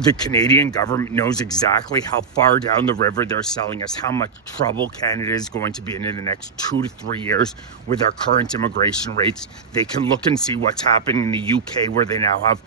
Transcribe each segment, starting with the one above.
The Canadian government knows exactly how far down the river they're selling us, how much trouble Canada is going to be in the next 2 to 3 years with our current immigration rates. They can look and see what's happening in the UK, where they now have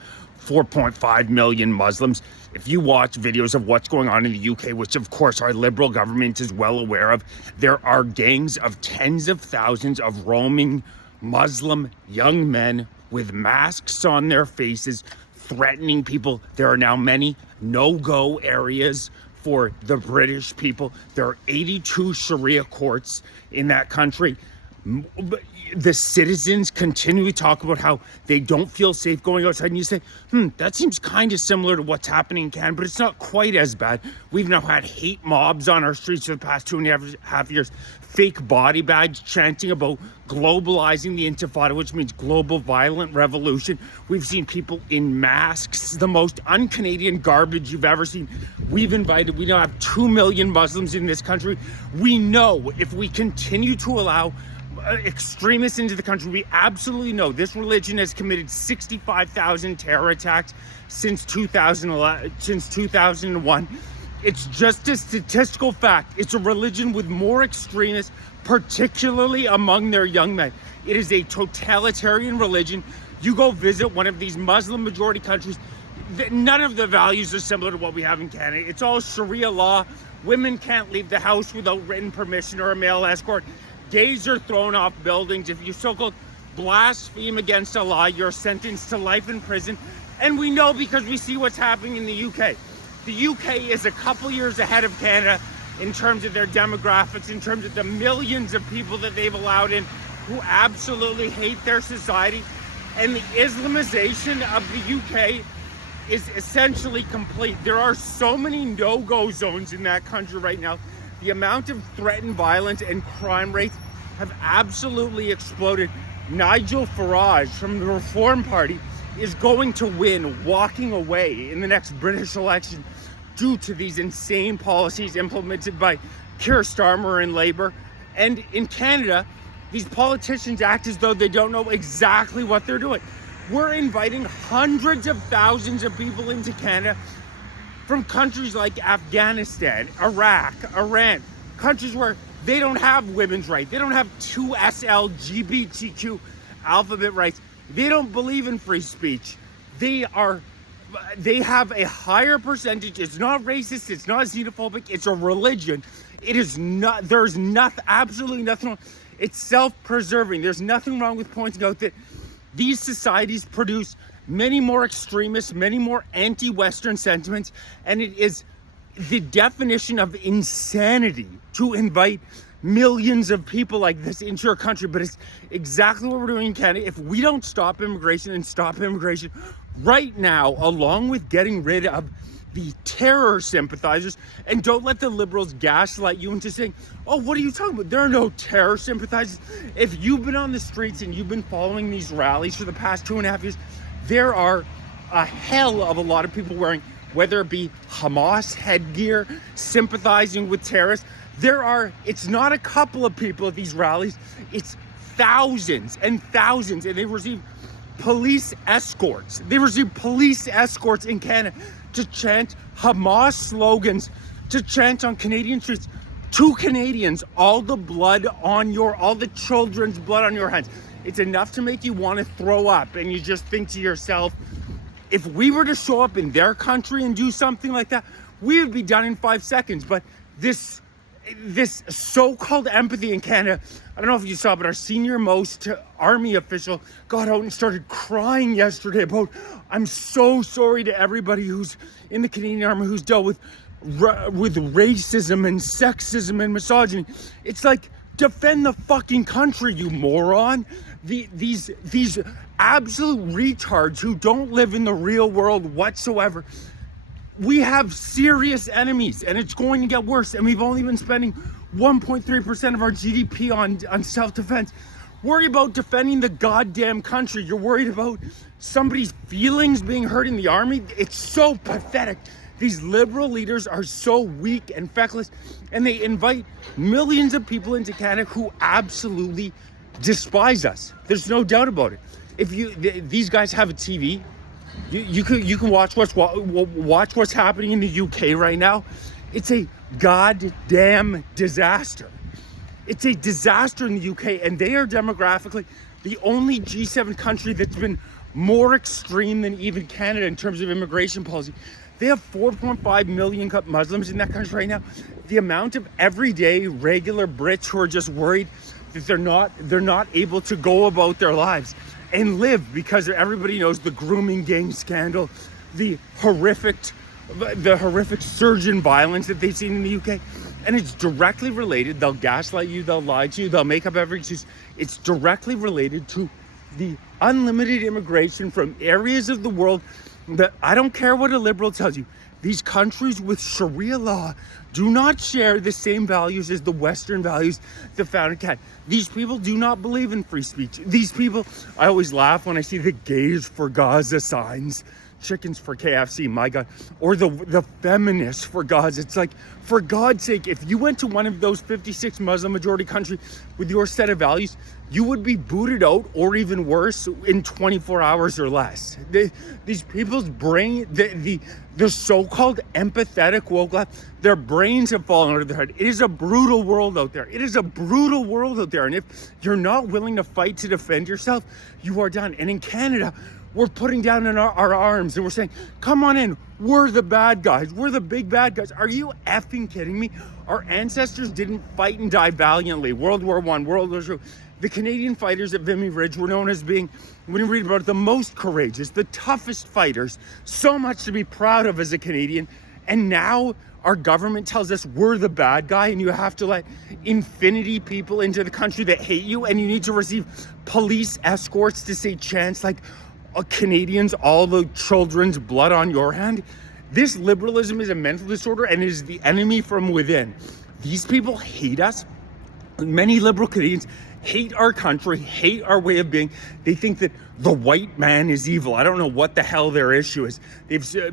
4.5 million Muslims. If you watch videos of what's going on in the UK, which of course our Liberal government is well aware of, there are gangs of tens of thousands of roaming Muslim young men with masks on their faces, threatening people. There are now many no-go areas for the British people. There are 82 Sharia courts in that country. The citizens continue to talk about how they don't feel safe going outside, and you say, that seems kind of similar to what's happening in Canada, but it's not quite as bad. We've now had hate mobs on our streets for the past 2.5 years, fake body bags chanting about globalizing the Intifada, which means global violent revolution. We've seen people in masks, the most un-Canadian garbage you've ever seen. We now have 2 million Muslims in this country. We know if we continue to allow extremists into the country, we absolutely know this religion has committed 65,000 terror attacks since 2001. It's just a statistical fact. It's a religion with more extremists, particularly among their young men. It is a totalitarian religion. You go visit one of these Muslim majority countries, none of the values are similar to what we have in Canada. It's all Sharia law. Women can't leave the house without written permission or a male escort. Gays are thrown off buildings. If you so-called blaspheme against Allah, you're sentenced to life in prison. And we know because we see what's happening in the UK. The UK is a couple years ahead of Canada in terms of their demographics, in terms of the millions of people that they've allowed in who absolutely hate their society. And the Islamization of the UK is essentially complete. There are so many no-go zones in that country right now. The amount of threatened violence and crime rates have absolutely exploded. Nigel Farage from the Reform Party is going to win, walking away in the next British election due to these insane policies implemented by Keir Starmer and Labour. And in Canada, these politicians act as though they don't know exactly what they're doing. We're inviting hundreds of thousands of people into Canada from countries like Afghanistan, Iraq, Iran, countries where they don't have women's rights. They don't have 2SL LGBTQ alphabet rights. They don't believe in free speech. They have a higher percentage. It's not racist. It's not xenophobic. It's a religion. It is not, there's nothing, absolutely nothing wrong. It's self-preserving. There's nothing wrong with pointing out that these societies produce many more extremists, many more anti-Western sentiments, and it is the definition of insanity to invite millions of people like this into your country. But it's exactly what we're doing in Canada. If we don't stop immigration right now, along with getting rid of the terror sympathizers, and don't let the Liberals gaslight you into saying, oh, what are you talking about? There are no terror sympathizers. If you've been on the streets and you've been following these rallies for the past 2.5 years, there are a hell of a lot of people wearing, whether it be Hamas headgear, sympathizing with terrorists. It's not a couple of people at these rallies, it's thousands and thousands, and they receive police escorts. They receive police escorts in Canada to chant Hamas slogans, to chant on Canadian streets. To Canadians, all the children's blood on your hands. It's enough to make you want to throw up, and you just think to yourself, if we were to show up in their country and do something like that, we would be done in 5 seconds. But this so-called empathy in Canada, I don't know if you saw, but our senior most army official got out and started crying yesterday about, I'm so sorry to everybody who's in the Canadian Army who's dealt with racism and sexism and misogyny. It's like, defend the fucking country, you moron. These absolute retards who don't live in the real world whatsoever. We have serious enemies, and it's going to get worse. And we've only been spending 1.3% of our GDP on self-defense. Worry about defending the goddamn country. You're worried about somebody's feelings being hurt in the army. It's so pathetic. These Liberal leaders are so weak and feckless, and they invite millions of people into Canada who absolutely despise us. There's no doubt about it. If these guys have a TV, You can watch what's happening in the UK right now. It's a goddamn disaster. It's a disaster in the UK, and they are demographically the only G7 country that's been more extreme than even Canada in terms of immigration policy. They have 4.5 million Muslims in that country right now. The amount of everyday regular Brits who are just worried that they're not able to go about their lives and live because everybody knows the grooming gang scandal, the horrific surge in violence that they've seen in the UK. And it's directly related. They'll gaslight you, they'll lie to you, they'll make up every excuse. It's directly related to the unlimited immigration from areas of the world that, I don't care what a liberal tells you, these countries with Sharia law do not share the same values as the Western values the founding had. These people do not believe in free speech. These people, I always laugh when I see the gays for Gaza signs, chickens for KFC, my God, or the feminists for Gaza. It's like, for God's sake, if you went to one of those 56 Muslim majority countries with your set of values, you would be booted out, or even worse, in 24 hours or less. These people's brain, the so-called empathetic woke left, their brains have fallen out of their head. It is a brutal world out there. It is a brutal world out there. And if you're not willing to fight to defend yourself, you are done. And in Canada, we're putting down in our arms and we're saying, come on in. We're the bad guys. We're the big bad guys. Are you effing kidding me? Our ancestors didn't fight and die valiantly. World War I, World War II. The Canadian fighters at Vimy Ridge were known as being, when you read about it, the most courageous, the toughest fighters. So much to be proud of as a Canadian. And now our government tells us we're the bad guy, and you have to let infinity people into the country that hate you, and you need to receive police escorts to say chants like, Canadians, all the children's blood on your hand. This liberalism is a mental disorder and is the enemy from within. These people hate us. Many liberal Canadians hate our country, hate our way of being. They think that the white man is evil. I don't know what the hell their issue is.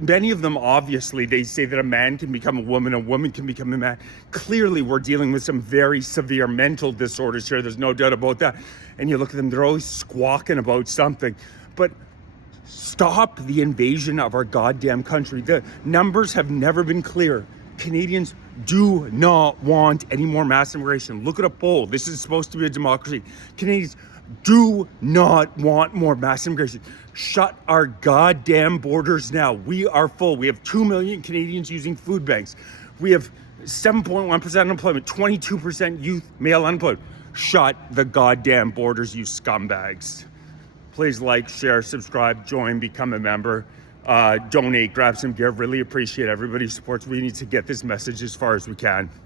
Many of them, obviously, they say that a man can become a woman can become a man. Clearly, we're dealing with some very severe mental disorders here. There's no doubt about that. And you look at them, they're always squawking about something. But stop the invasion of our goddamn country. The numbers have never been clearer. Canadians do not want any more mass immigration. Look at a poll. This is supposed to be a democracy. Canadians do not want more mass immigration. Shut our goddamn borders now. We are full. We have 2 million Canadians using food banks. We have 7.1% unemployment, 22% youth male unemployment. Shut the goddamn borders, you scumbags. Please like, share, subscribe, join, become a member, donate, grab some gear. Really appreciate everybody who supports. We need to get this message as far as we can.